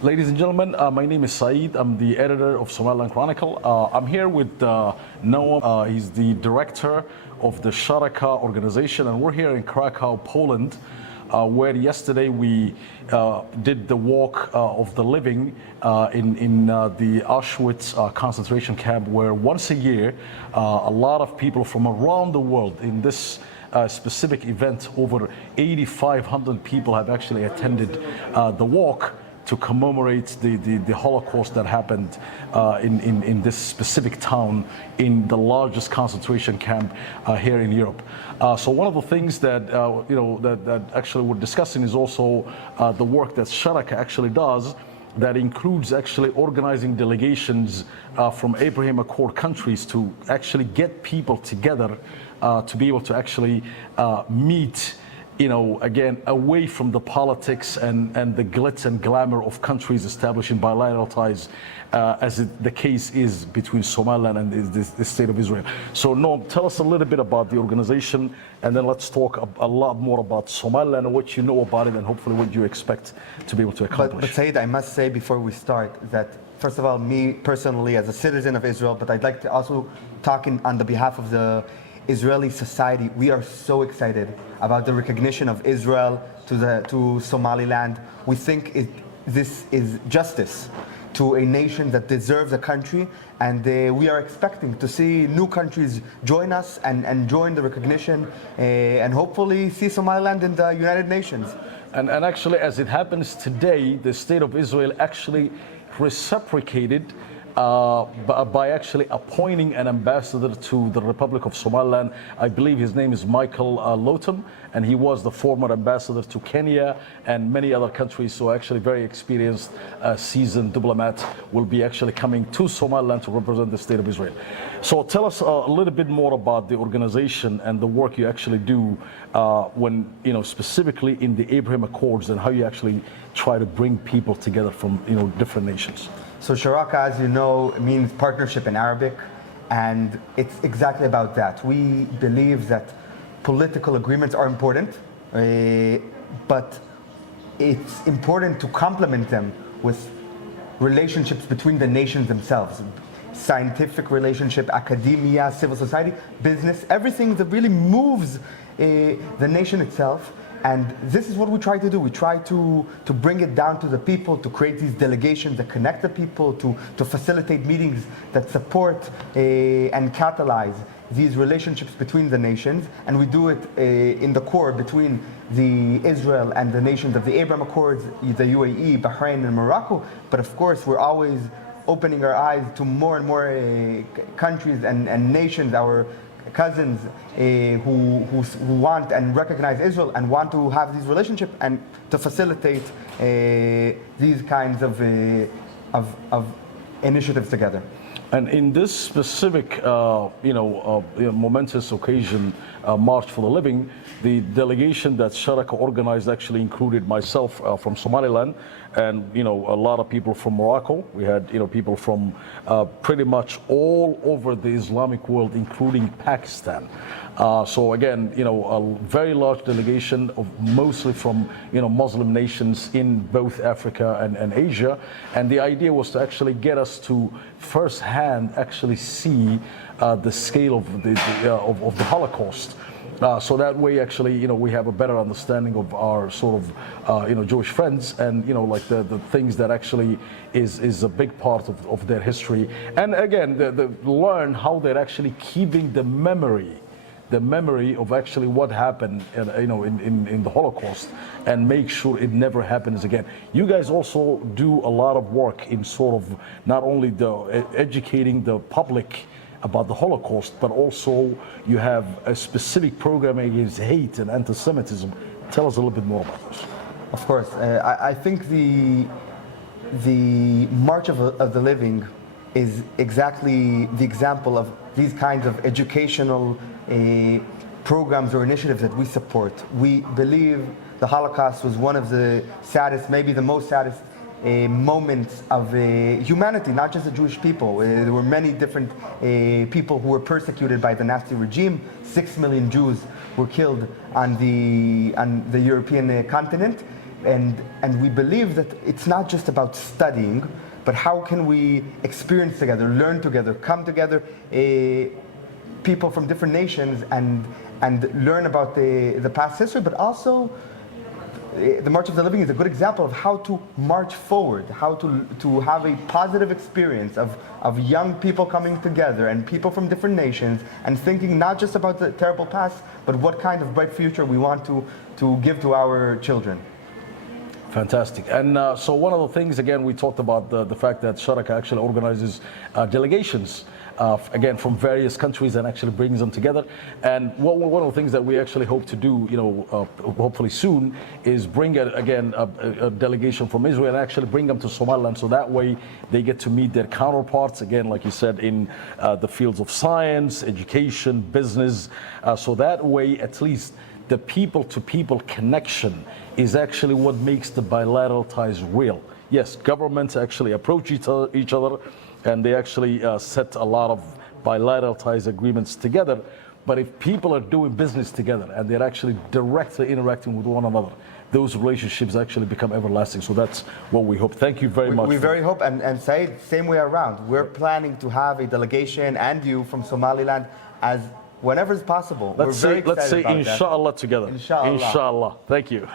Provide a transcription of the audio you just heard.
Ladies and gentlemen, my name is Saeed. I'm the editor of Somaliland Chronicle. I'm here with Noam. He's the director of the Sharaka organization, and we're here in Krakow, Poland, where yesterday we did the walk of the living in the Auschwitz concentration camp, where once a year a lot of people from around the world in this specific event, over 8,500 people have actually attended the walk to commemorate the Holocaust that happened in this specific town in the largest concentration camp here in Europe. So one of the things that that actually we're discussing is also the work that Sharaka actually does, that includes actually organizing delegations from Abraham Accord countries to actually get people together to be able to actually meet, again, away from the politics and the glitz and glamour of countries establishing bilateral ties, as the case is between Somaliland and the State of Israel. So, Noam, tell us a little bit about the organization, and then let's talk a lot more about Somaliland and what you know about it, and hopefully what you expect to be able to accomplish. But Saeed, I must say before we start that, first of all, me personally as a citizen of Israel, but I'd like to also talk on the behalf of the Israeli society. We are so excited about the recognition of Israel to Somaliland. We think this is justice to a nation that deserves a country, and we are expecting to see new countries join us and join the recognition, and hopefully see Somaliland in the United Nations. And actually, as it happens today, the State of Israel actually reciprocated by actually appointing an ambassador to the Republic of Somaliland. I believe his name is Michael Lotum, and he was the former ambassador to Kenya and many other countries. So actually very experienced, seasoned diplomat will be actually coming to Somaliland to represent the State of Israel. So tell us a little bit more about the organization and the work you actually do when, specifically in the Abraham Accords, and how you actually try to bring people together from, different nations. So Sharaka, as you know, means partnership in Arabic, and it's exactly about that. We believe that political agreements are important, but it's important to complement them with relationships between the nations themselves. Scientific relationship, academia, civil society, business, everything that really moves the nation itself. And this is what we try to do. We try to bring it down to the people, to create these delegations that connect the people, to facilitate meetings that support and catalyze these relationships between the nations. And we do it in the core between the Israel and the nations of the Abraham Accords, the UAE, Bahrain, and Morocco. But of course, we're always opening our eyes to more and more countries and nations, our cousins who want and recognize Israel and want to have these relationships and to facilitate these kinds of initiatives together. And in this specific, momentous occasion, March for the Living, the delegation that Sharaka organized actually included myself from Somaliland, and a lot of people from Morocco. We had people from pretty much all over the Islamic world, including Pakistan. So again, a very large delegation of mostly from Muslim nations in both Africa and Asia. And the idea was to actually get us to firsthand actually see the scale of the Holocaust. So that way, actually, we have a better understanding of our sort of, Jewish friends, and like the things that actually is a big part of their history. And again, learn how they're actually keeping the memory of actually what happened, in the Holocaust, and make sure it never happens again. You guys also do a lot of work in sort of not only educating the public about the Holocaust, but also you have a specific program against hate and anti-Semitism. Tell us a little bit more about this. Of course, I think the March of the Living is exactly the example of these kinds of educational programs or initiatives that we support. We believe the Holocaust was one of the saddest, maybe the most saddest moments of humanity, not just the Jewish people. There were many different people who were persecuted by the Nazi regime. 6 million Jews were killed on the European continent. And we believe that it's not just about studying, but how can we experience together, learn together, come together, people from different nations, and learn about the past history, but also the March of the Living is a good example of how to march forward, how to have a positive experience of young people coming together and people from different nations and thinking not just about the terrible past, but what kind of bright future we want to give to our children. Fantastic. And so one of the things, again, we talked about the fact that Sharaka actually organizes delegations, again, from various countries and actually brings them together. And one of the things that we actually hope to do, hopefully soon, is bring, a delegation from Israel and actually bring them to Somaliland, so that way they get to meet their counterparts, again, like you said, in the fields of science, education, business, so that way at least the people-to-people connection is actually what makes the bilateral ties real. Yes, governments actually approach each other and they actually set a lot of bilateral ties agreements together. But if people are doing business together and they're actually directly interacting with one another, those relationships actually become everlasting. So that's what we hope. Thank you very much. We very hope, and Saeed, same way around. We're planning to have a delegation and you from Somaliland as whenever is possible. Let's say inshallah together. Inshallah. Inshallah. Thank you.